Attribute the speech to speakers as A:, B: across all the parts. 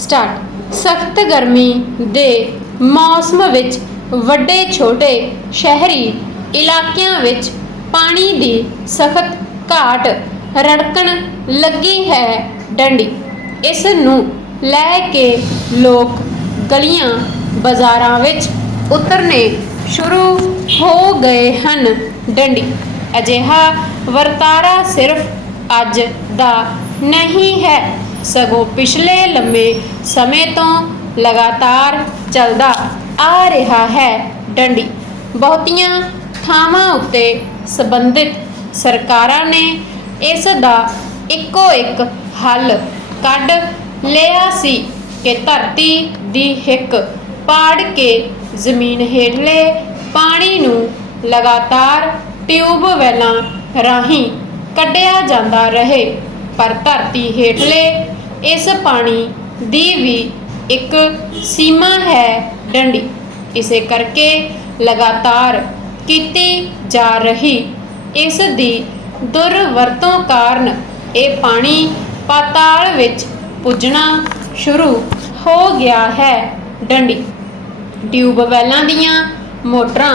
A: Start. ਸਖਤ ਗਰਮੀ ਦੇ ਮੌਸਮ ਵਿੱਚ ਵੱਡੇ ਛੋਟੇ ਸ਼ਹਿਰੀ ਇਲਾਕਿਆਂ ਵਿੱਚ ਪਾਣੀ ਦੀ ਸਖਤ ਘਾਟ ਰੜਕਣ ਲੱਗੀ ਹੈ ਡੰਡੀ। ਇਸ ਨੂੰ ਲੈ ਕੇ ਲੋਕ ਗਲੀਆਂ ਬਾਜ਼ਾਰਾਂ ਵਿੱਚ ਉਤਰਨੇ ਸ਼ੁਰੂ ਹੋ ਗਏ ਹਨ ਡੰਡੀ। ਅਜਿਹਾ ਵਰਤਾਰਾ ਸਿਰਫ ਅੱਜ ਦਾ ਨਹੀਂ ਹੈ। ਸਗੋਂ ਪਿਛਲੇ ਲੰਮੇ ਸਮੇਂ ਤੋਂ ਲਗਾਤਾਰ ਚੱਲਦਾ ਆ ਰਿਹਾ ਹੈ ਡੰਡੀ। ਬਹੁਤੀਆਂ ਥਾਵਾਂ ਉੱਤੇ ਸੰਬੰਧਿਤ ਸਰਕਾਰਾਂ ਨੇ ਇਸ ਦਾ ਇੱਕੋ ਇੱਕ ਹੱਲ ਕੱਢ ਲਿਆ ਸੀ ਕਿ ਧਰਤੀ ਦੀ ਹਿੱਕ ਪਾੜ ਕੇ ਜ਼ਮੀਨ ਹੇਠਲੇ ਪਾਣੀ ਨੂੰ ਲਗਾਤਾਰ ਟਿਊਬਵੈੱਲਾਂ ਰਾਹੀਂ ਕੱਢਿਆ ਜਾਂਦਾ ਰਹੇ। ਪਰ ਧਰਤੀ ਹੇਠਲੇ ਇਸ ਪਾਣੀ ਦੀ ਵੀ ਇੱਕ ਸੀਮਾ ਹੈ ਡੰਡੀ। ਇਸੇ ਕਰਕੇ ਲਗਾਤਾਰ ਕੀਤੀ ਜਾ ਰਹੀ ਇਸ ਦੀ ਦੁਰਵਰਤੋਂ ਕਾਰਨ ਇਹ ਪਾਣੀ ਪਾਤਾਲ ਵਿੱਚ ਪੁੱਜਣਾ ਸ਼ੁਰੂ ਹੋ ਗਿਆ ਹੈ ਡੰਡੀ। ਟਿਊਬਵੈੱਲਾਂ ਦੀਆਂ ਮੋਟਰਾਂ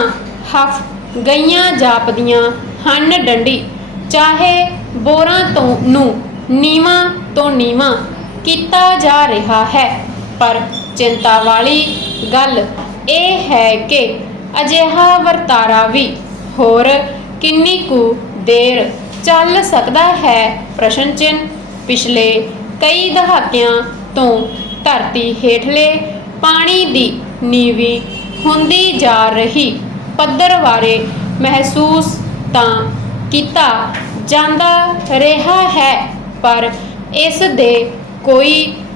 A: ਹਫ ਗਈਆਂ ਜਾਪਦੀਆਂ ਹਨ ਡੰਡੀ। ਚਾਹੇ ਬੋਰਾਂ ਤੋਂ ਨੂੰ ਨੀਵਾਂ ਤੋਂ ਨੀਵਾਂ ਕੀਤਾ ਜਾ ਰਿਹਾ ਹੈ। ਪਰ ਚਿੰਤਾ ਵਾਲੀ ਗੱਲ ਇਹ ਹੈ ਕਿ ਅਜਿਹਾ ਵਰਤਾਰਾ ਵੀ ਹੋਰ ਕਿੰਨੀ ਕੁ ਦੇਰ ਚੱਲ ਸਕਦਾ ਹੈ? ਪ੍ਰਸ਼ਨ ਚਿੰਨ੍ਹ ਪਿਛਲੇ ਕਈ ਦਹਾਕਿਆਂ ਤੋਂ ਧਰਤੀ ਹੇਠਲੇ ਪਾਣੀ ਦੀ ਨੀਵੀਂ ਹੁੰਦੀ ਜਾ ਰਹੀ ਪੱਧਰ ਬਾਰੇ ਮਹਿਸੂਸ ਤਾਂ ਕੀਤਾ ਜਾਂਦਾ ਰਿਹਾ ਹੈ। ਪਰ ਇਸ ਦੇ ਕੋਈ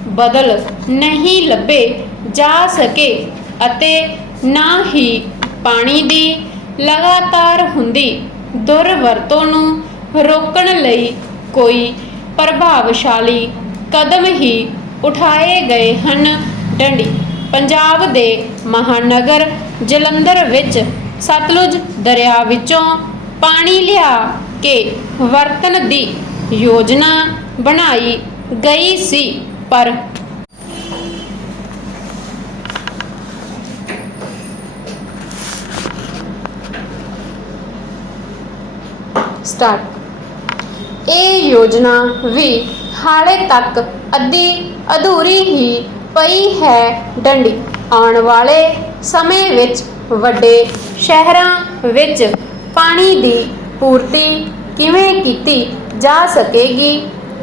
A: ਬਦਲ ਨਹੀਂ ਲੱਭੇ ਜਾ ਸਕੇ ਅਤੇ ਨਾ ਹੀ ਪਾਣੀ ਦੀ ਲਗਾਤਾਰ ਹੁੰਦੀ ਦੁਰਵਰਤੋਂ ਨੂੰ ਰੋਕਣ ਲਈ ਕੋਈ ਪ੍ਰਭਾਵਸ਼ਾਲੀ ਕਦਮ ਹੀ ਉਠਾਏ ਗਏ ਹਨ। ਡੰਡੀ, ਪੰਜਾਬ ਦੇ ਮਹਾਨਗਰ ਜਲੰਧਰ ਵਿੱਚ ਸਤਲੁਜ ਦਰਿਆ ਵਿੱਚੋਂ ਪਾਣੀ ਲਿਆ ਕੇ ਵਰਤਨ ਦੀ ਯੋਜਨਾ ਬਣਾਈ ਗਈ ਸੀ, ਪਰ ਸਟਾਰਟ ਇਹ ਯੋਜਨਾ ਵੀ ਹਾਲੇ ਤੱਕ ਅੱਧੀ ਅਧੂਰੀ ਹੀ ਪਈ ਹੈ ਡੰਡੀ। ਆਉਣ ਵਾਲੇ ਸਮੇਂ ਵਿੱਚ ਵੱਡੇ ਸ਼ਹਿਰਾਂ ਵਿੱਚ ਪਾਣੀ ਦੀ ਪੂਰਤੀ ਕਿਵੇਂ ਕੀਤੀ ਜਾ ਸਕੇਗੀ?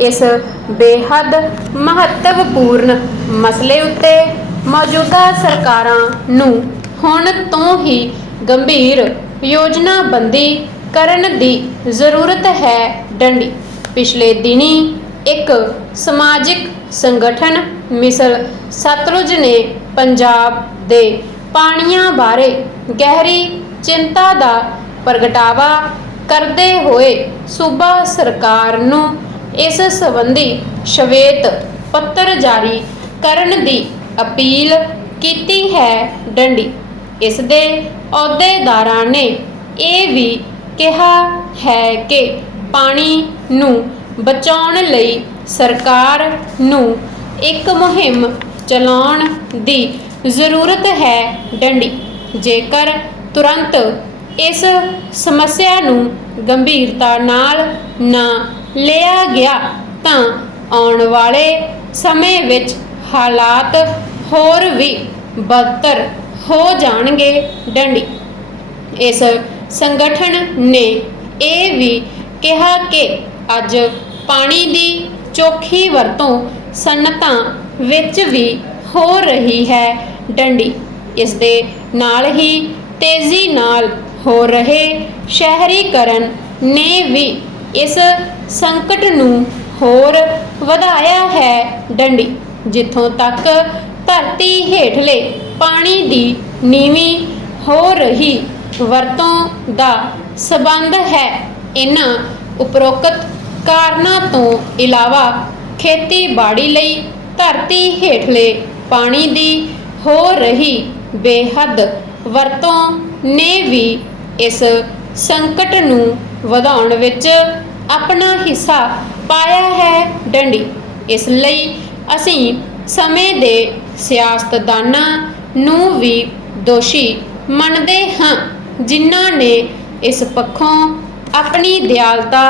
A: ਇਸ ਬੇਹੱਦ ਮਹੱਤਵਪੂਰਨ ਮਸਲੇ ਉੱਤੇ ਮੌਜੂਦਾ ਸਰਕਾਰਾਂ ਨੂੰ ਹੁਣ ਤੋਂ ਹੀ ਗੰਭੀਰ ਯੋਜਨਾਬੰਦੀ ਕਰਨ ਦੀ ਜ਼ਰੂਰਤ ਹੈ ਡੰਡੀ। ਪਿਛਲੇ ਦਿਨੀ ਇੱਕ ਸਮਾਜਿਕ ਸੰਗਠਨ ਮਿਸਲ ਸਤਲੁਜ ਨੇ ਪੰਜਾਬ ਦੇ ਪਾਣੀਆਂ ਬਾਰੇ ਗਹਿਰੀ ਚਿੰਤਾ ਦਾ ਪ੍ਰਗਟਾਵਾ ਕਰਦੇ ਹੋਏ ਸੂਬਾ ਸਰਕਾਰ ਨੂੰ ਇਸ ਸੰਬੰਧੀ ਸ਼ਵੇਤ ਪੱਤਰ ਜਾਰੀ ਕਰਨ ਦੀ ਅਪੀਲ ਕੀਤੀ ਹੈ ਡੰਡੀ। ਇਸ ਦੇ ਅਹੁਦੇਦਾਰਾਂ ਨੇ ਇਹ ਵੀ ਕਿਹਾ ਹੈ ਕਿ ਪਾਣੀ ਨੂੰ ਬਚਾਉਣ ਲਈ ਸਰਕਾਰ ਨੂੰ ਇੱਕ ਮੁਹਿੰਮ ਚਲਾਉਣ ਦੀ ਜ਼ਰੂਰਤ ਹੈ ਡੰਡੀ। ਜੇਕਰ ਤੁਰੰਤ ਇਸ ਸਮੱਸਿਆ ਨੂੰ ਗੰਭੀਰਤਾ ਨਾਲ ਨਾ ਲਿਆ ਗਿਆ ਤਾਂ ਆਉਣ ਵਾਲੇ ਸਮੇਂ ਵਿੱਚ ਹਾਲਾਤ ਹੋਰ ਵੀ ਬਦਤਰ ਹੋ ਜਾਣਗੇ ਡੰਡੀ। ਇਸ ਸੰਗਠਨ ਨੇ ਇਹ ਵੀ ਕਿਹਾ ਕਿ ਅੱਜ ਪਾਣੀ ਦੀ ਚੋਖੀ ਵਰਤੋਂ ਸਨਅਤਾਂ ਵਿੱਚ ਵੀ ਹੋ ਰਹੀ ਹੈ ਡੰਡੀ। ਇਸ ਦੇ ਨਾਲ ਹੀ ਤੇਜ਼ੀ ਨਾਲ ਹੋ ਰਹੇ ਸ਼ਹਿਰੀਕਰਨ ਨੇ ਵੀ ਇਸ ਸੰਕਟ ਨੂੰ ਹੋਰ ਵਧਾਇਆ ਹੈ ਡੰਡੀ, ਜਿੱਥੋਂ ਤੱਕ ਧਰਤੀ ਹੇਠਲੇ ਪਾਣੀ ਦੀ ਨੀਵੀਂ ਹੋ ਰਹੀ ਵਰਤੋਂ ਦਾ ਸਬੰਧ ਹੈ। ਇਹਨਾਂ ਉਪਰੋਕਤ ਕਾਰਨਾਂ ਤੋਂ ਇਲਾਵਾ ਖੇਤੀਬਾੜੀ ਲਈ ਧਰਤੀ ਹੇਠਲੇ ਪਾਣੀ ਦੀ ਹੋ ਰਹੀ ਬੇਹੱਦ ਵਰਤੋਂ ਨੇ ਵੀ ਇਸ ਸੰਕਟ ਨੂੰ ਵਧਾਉਣ ਵਿੱਚ ਆਪਣਾ ਹਿੱਸਾ ਪਾਇਆ ਹੈ ਡੰਡੀ। ਇਸ ਲਈ ਅਸੀਂ ਸਮੇਂ ਦੇ ਸਿਆਸਤਦਾਨਾਂ ਨੂੰ ਵੀ ਦੋਸ਼ੀ ਮੰਨਦੇ ਹਾਂ, ਜਿਨ੍ਹਾਂ ਨੇ ਇਸ ਪੱਖੋਂ ਆਪਣੀ ਦਿਆਲਤਾ